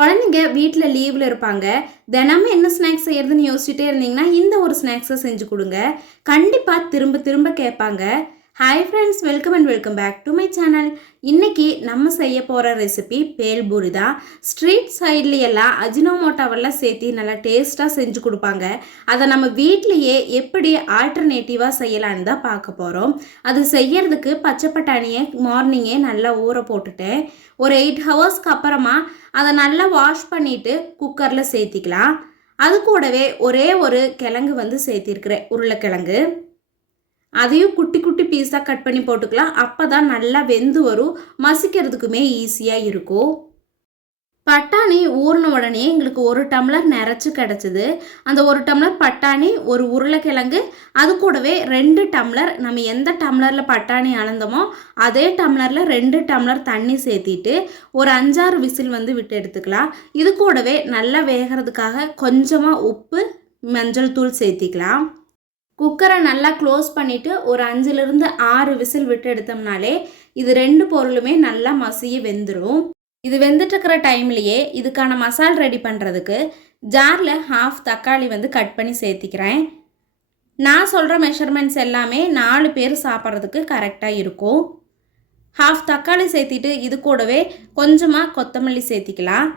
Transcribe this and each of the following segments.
குழந்தைங்க வீட்டில் லீவில் இருப்பாங்க. தினமும் என்ன ஸ்நாக்ஸ் செய்யறதுன்னு யோசிச்சுட்டே இருந்தீங்கன்னா இந்த ஒரு ஸ்நாக்ஸை செஞ்சு கொடுங்க. கண்டிப்பாக திரும்ப திரும்ப கேட்பாங்க. Hi friends, welcome and welcome back to my channel. இன்றைக்கி நம்ம செய்ய போகிற ரெசிபி பேல்பூரி தான். ஸ்ட்ரீட் சைட்லையெல்லாம் அஜினோமோட்டோவெல்லாம் சேர்த்து நல்லா டேஸ்ட்டாக செஞ்சு கொடுப்பாங்க. அதை நம்ம வீட்லேயே எப்படி ஆல்டர்னேட்டிவாக செய்யலான்னு தான் பார்க்க போகிறோம். அது செய்யறதுக்கு பச்சை பட்டாணியை மார்னிங்கே நல்லா ஊற போட்டுட்டேன். ஒரு 8 ஹவர்ஸ்க்கு அப்புறமா அதை நல்லா வாஷ் பண்ணிவிட்டு குக்கரில் சேர்த்திக்கலாம். அது கூடவே ஒரே ஒரு கிழங்கு வந்து சேர்த்திருக்கிறேன், உருளைக்கிழங்கு. அதையும் குட்டி குட்டி பீஸாக கட் பண்ணி போட்டுக்கலாம். அப்போ தான் நல்லா வெந்து வரும், மசிக்கிறதுக்குமே ஈஸியாக இருக்கும். பட்டாணி ஊறின உடனே எங்களுக்கு 1 டம்ளர் நிறச்சி கிடச்சிது. அந்த 1 டம்ளர் பட்டாணி, ஒரு உருளைக்கிழங்கு, அது கூடவே 2 டம்ளர் நம்ம எந்த டம்ளரில் பட்டாணி அளந்தோமோ அதே டம்ளரில் 2 டம்ளர் தண்ணி சேர்த்திட்டு ஒரு 5-6 விசில் வந்து விட்டு எடுத்துக்கலாம். இது கூடவே நல்லா வேகிறதுக்காக கொஞ்சமாக உப்பு, மஞ்சள் தூள் சேர்த்திக்கலாம். குக்கரை நல்லா க்ளோஸ் பண்ணிவிட்டு ஒரு 5லிருந்து 6 விசில் விட்டு எடுத்தோம்னாலே இது 2 பொருளுமே நல்லா மசிய வெந்துடும். இது வெந்துட்டுருக்கிற டைம்லையே இதுக்கான மசால் ரெடி பண்ணுறதுக்கு ஜாரில் 1/2 தக்காளி வந்து கட் பண்ணி சேர்த்திக்கிறேன். நான் சொல்கிற மெஷர்மெண்ட்ஸ் எல்லாமே 4 பேர் சாப்பிட்றதுக்கு கரெக்டாக இருக்கும். 1/2 தக்காளி சேர்த்திட்டு இது கூடவே கொஞ்சமாக கொத்தமல்லி சேர்த்திக்கலாம்.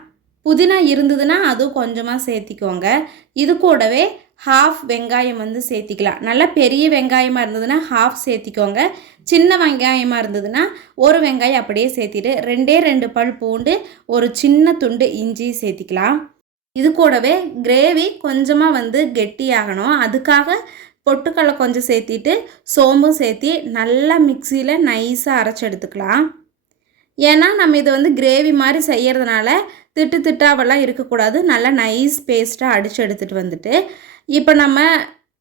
புதினா இருந்ததுன்னா அதுவும் கொஞ்சமாக சேர்த்திக்கோங்க. இது கூடவே 1/2 வெங்காயம் வந்து சேர்த்திக்கலாம். நல்லா பெரிய வெங்காயமாக இருந்ததுன்னா 1/2 சேர்த்திக்கோங்க. சின்ன வெங்காயமாக இருந்ததுன்னா ஒரு வெங்காயம் அப்படியே சேர்த்திட்டு 2 பல் பூண்டு, ஒரு சின்ன துண்டு இஞ்சி சேர்த்திக்கலாம். இது கூடவே கிரேவி கொஞ்சமாக வந்து கெட்டியாகணும். அதுக்காக பொட்டுக்கடலை கொஞ்சம் சேர்த்திட்டு சோம்பும் சேர்த்தி நல்லா மிக்சியில் நைஸாக அரைச்சி எடுத்துக்கலாம். ஏன்னா நம்ம இதை வந்து கிரேவி மாதிரி செய்கிறதுனால திட்டு திட்டாவெல்லாம் இருக்கக்கூடாது. நல்லா நைஸ் பேஸ்ட்டாக அடித்து எடுத்துகிட்டு வந்துட்டு இப்போ நம்ம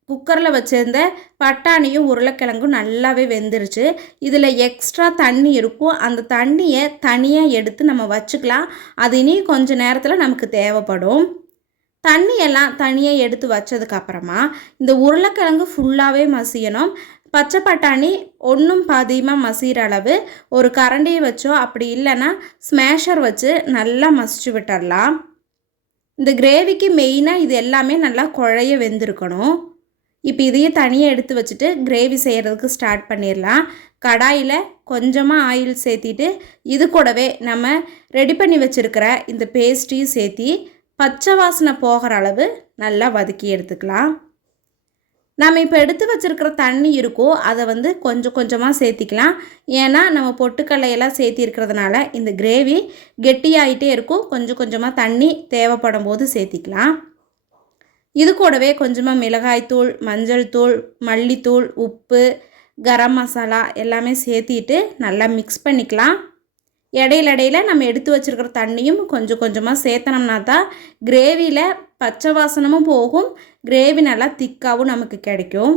குக்கரில் வச்சுருந்த பட்டாணியும் உருளைக்கிழங்கும் நல்லாவே வெந்துருச்சு. இதில் எக்ஸ்ட்ரா தண்ணி இருக்கும். அந்த தண்ணியை தனியாக எடுத்து நம்ம வச்சுக்கலாம். அது இனி கொஞ்சம் நேரத்தில் நமக்கு தேவைப்படும். தண்ணியெல்லாம் தனியாக எடுத்து வச்சதுக்கப்புறமா இந்த உருளைக்கிழங்கு ஃபுல்லாகவே மசியணும். பச்சை பட்டாணி ஒன்றும் பாதியமாக மசிகிற அளவு ஒரு கரண்டியை வச்சோ அப்படி இல்லைன்னா ஸ்மேஷர் வச்சு நல்லா மசிச்சு விட்டுடலாம். இந்த கிரேவிக்கு மெயினாக இது எல்லாமே நல்லா குழைய வெந்திருக்கணும். இப்போ இதையே தனியாக எடுத்து வச்சுட்டு கிரேவி செய்கிறதுக்கு ஸ்டார்ட் பண்ணிடலாம். கடாயில் கொஞ்சமாக ஆயில் சேர்த்திட்டு இது கூடவே நம்ம ரெடி பண்ணி வச்சுருக்கிற இந்த பேஸ்ட்டையும் சேர்த்தி பச்சை வாசனை போகிற அளவு நல்லா வதக்கி எடுத்துக்கலாம். நம்ம இப்போ எடுத்து வச்சுருக்கிற தண்ணி இருக்கும், அதை வந்து கொஞ்சம் கொஞ்சமாக சேர்த்திக்கலாம். ஏன்னா நம்ம பொட்டுக்கல்லையெல்லாம் சேர்த்தி இருக்கிறதுனால இந்த கிரேவி கெட்டியாகிட்டே இருக்கும். கொஞ்சம் கொஞ்சமாக தண்ணி தேவைப்படும் போது சேர்த்திக்கலாம். இது கூடவே கொஞ்சமாக மிளகாய்த்தூள், மஞ்சள் தூள், மல்லித்தூள், உப்பு, கரம் மசாலா எல்லாமே சேர்த்திட்டு நல்லா மிக்ஸ் பண்ணிக்கலாம். இடையில நம்ம எடுத்து வச்சுருக்கிற தண்ணியும் கொஞ்சம் கொஞ்சமாக சேர்த்தனோம்னா தான் கிரேவியில் பச்சை வாசனமும் போகும், கிரேவி நல்லா திக்காகவும் நமக்கு கிடைக்கும்.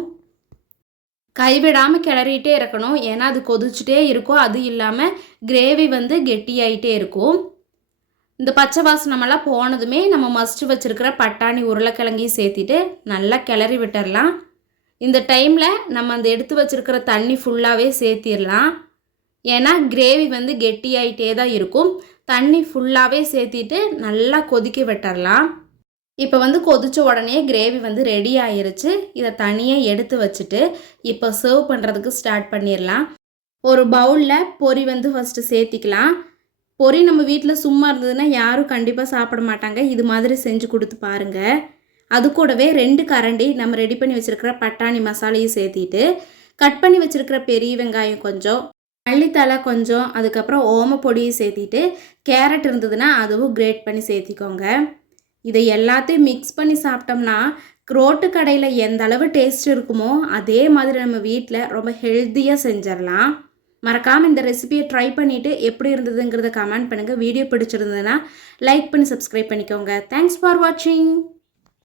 கைவிடாமல் கிளறிட்டே இருக்கணும். ஏன்னா அது கொதிச்சுட்டே இருக்கும். அது இல்லாமல் கிரேவி வந்து கெட்டியாயிட்டே இருக்கும். இந்த பச்சை வாசனமெல்லாம் போனதுமே நம்ம மசிச்சு வச்சுருக்கிற பட்டாணி உருளைக்கிழங்கையும் சேர்த்திட்டு நல்லா கிளறி விட்டுடலாம். இந்த டைமில் நம்ம அந்த எடுத்து வச்சுருக்கிற தண்ணி ஃபுல்லாகவே சேர்த்திடலாம். ஏன்னா கிரேவி வந்து கெட்டியாயிட்டே தான் இருக்கும். தண்ணி ஃபுல்லாகவே சேர்த்திட்டு நல்லா கொதிக்க விட்டுடலாம். இப்போ வந்து கொதித்த உடனே கிரேவி வந்து ரெடி ஆயிருச்சு. இதை தனியாக எடுத்து வச்சுட்டு இப்போ சர்வ் பண்ணுறதுக்கு ஸ்டார்ட் பண்ணிடலாம். ஒரு பவுலில் பொரி வந்து ஃபஸ்ட்டு சேர்த்திக்கலாம். பொரி நம்ம வீட்டில் சும்மா இருந்ததுன்னா யாரும் கண்டிப்பாக சாப்பிட மாட்டாங்க. இது மாதிரி செஞ்சு கொடுத்து பாருங்கள். அது கூடவே 2 கரண்டி நம்ம ரெடி பண்ணி வச்சுருக்கிற பட்டாணி மசாலையும் சேர்த்திட்டு கட் பண்ணி வச்சுருக்கிற பெரிய வெங்காயம் கொஞ்சம், மல்லித்தலை கொஞ்சம், அதுக்கப்புறம் ஓமப்பொடியும் சேர்த்திட்டு கேரட் இருந்ததுன்னா அதுவும் கிரேட் பண்ணி சேர்த்திக்கோங்க. இதை எல்லாத்தையும் மிக்ஸ் பண்ணி சாப்பிட்டோம்னா ரோட்டு கடையில் எந்த அளவு டேஸ்ட் இருக்குமோ அதே மாதிரி நம்ம வீட்டில் ரொம்ப ஹெல்த்தியாக செஞ்சிடலாம். மறக்காமல் இந்த ரெசிபியை ட்ரை பண்ணிவிட்டு எப்படி இருந்ததுங்கிறத கமெண்ட் பண்ணுங்கள். வீடியோ பிடிச்சிருந்ததுன்னா லைக் பண்ணி சப்ஸ்கிரைப் பண்ணிக்கோங்க. தேங்க்ஸ் ஃபார் வாட்சிங்.